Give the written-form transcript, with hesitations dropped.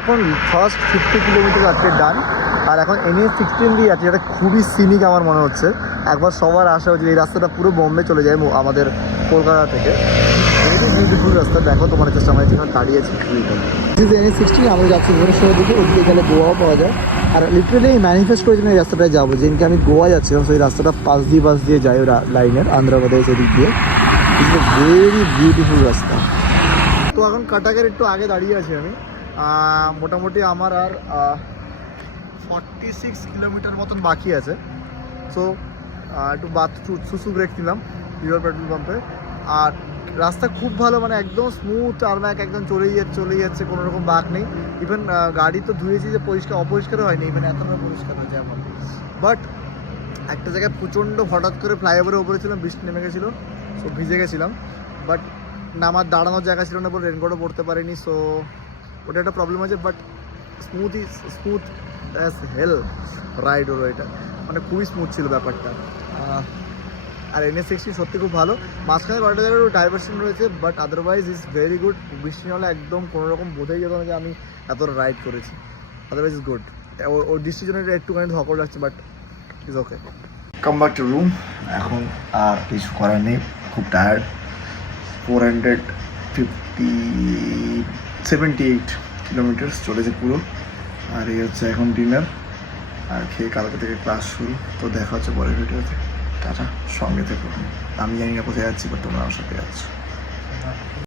এখন first 50 kilometre আছে ডান, আর এখন NH16 দিয়ে যাচ্ছে, যেটা খুবই সিনিক আমার মনে হচ্ছে। একবার সবার আশা হচ্ছে এই রাস্তাটা পুরো বোম্বে চলে যায় আমাদের কলকাতা থেকে। ভেরি বিউটিফুল রাস্তা। দেখো তোমার কাছে আমরা যেখানে দাঁড়িয়েছি NH16, আমরা যাচ্ছি ভুবনেশ্বরের দিকে। ওদিকে গেলে গোয়াও পাওয়া যায়। আর লিটারেলি ম্যানিফেস্ট করেছিলাম এই রাস্তাটায় যাবো, যেদিনকে আমি গোয়া যাচ্ছিলাম সেই রাস্তাটা পাশ দিয়ে যাই ওরা লাইনের আন্ধ্রপ্রদেশ এদিক দিয়ে। ইটস এ ভেরি বিউটিফুল রাস্তা। তো এখন কাটাকের একটু আগে দাঁড়িয়ে আছি আমি। মোটামুটি আমার আর 46 কিলোমিটার মতন বাকি আছে। সো একটু সুসু ব্রেক নিলাম রিভার পেট্রোল পাম্পে। আর রাস্তা খুব ভালো, মানে একদম স্মুথ টারম্যাক, একদম চলেই যাচ্ছে, কোনো রকম বাঁক নেই। ইভেন গাড়ি তো ধুয়েছি যে অপরিষ্কার হয়নি, ইভেন এতটা পরিষ্কার হয়েছে এমন। বাট একটা জায়গায় প্রচণ্ড হঠাৎ করে ফ্লাইওভারের ওপরে ছিলাম, বৃষ্টি নেমে গেছিলো, সো ভিজে গেছিলাম। বাট নামার দাঁড়ানোর জায়গা ছিল না বলে রেনকোটও পরতে পারিনি, সো ওটা একটা প্রবলেম আছে। But smooth as hell ride হলো এটা, মানে খুবই স্মুথ ছিল ব্যাপারটা। আর NH16 সত্যি খুব ভালো। মাঝখানে কয়েকটা জায়গায় ডাইভারশন রয়েছে, but otherwise is very good. বৃষ্টি হলে একদম কোনো রকম বোঝাই যেত না যে আমি এতটা রাইড করেছি। Otherwise is good. ওর বৃষ্টির জন্য একটুখানি ধকল লাগছে, but is okay. Come back to room. এখন আর কিছু করার নেই, খুব টায়ার্ড। 478 কিলোমিটার্স চলেছে পুরো। আর এই হচ্ছে এখন ডিনার, আর খেয়ে কালকে থেকে ক্লাস শুরু। তো দেখা হচ্ছে পরের ভিডিওতে। টাটা, সঙ্গে থেকো। আমি জানি না কোথায় যাচ্ছি, বাট তোমরা আমার সাথে যাচ্ছ।